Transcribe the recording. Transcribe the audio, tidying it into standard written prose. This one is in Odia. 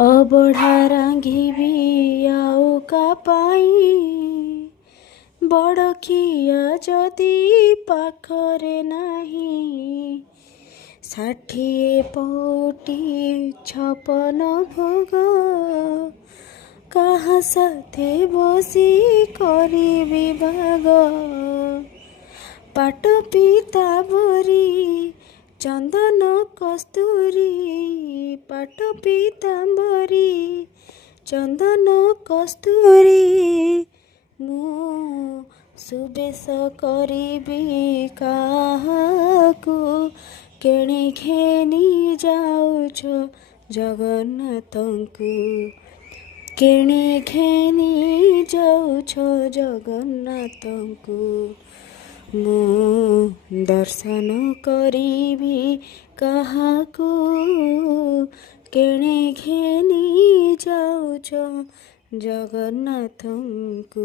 ଅବଢ଼ା ରାଙ୍ଗିବି ଆଉ କାପାଇ ବଡ଼ଖିଆ ଯଦି ପାଖରେ ନାହିଁ 60 ପଉଟି 56 ଭୋଗ କାହା ସାଥେ ବସି କରିବି ଭାଗ ପାଟ ପିତାମ୍ବରୀ ଚନ୍ଦନ କସ୍ତୁରୀ ପାଟ ପିତାମ୍ବରୀ ଚନ୍ଦନ କସ୍ତୁରୀ ମୁଁ ସୁବେଶ କରିବି କାହାକୁ କେଣି ଘେନି ଯାଉଛ ଜଗନ୍ନାଥଙ୍କୁ କେଣି ଘେନି ଯାଉଛ ଜଗନ୍ନାଥଙ୍କୁ ମୁଁ ଦର୍ଶନ କରିବି କାହାକୁ କେଣି ଘେନି ଯାଉଛ ଜଗନ୍ନାଥଙ୍କୁ।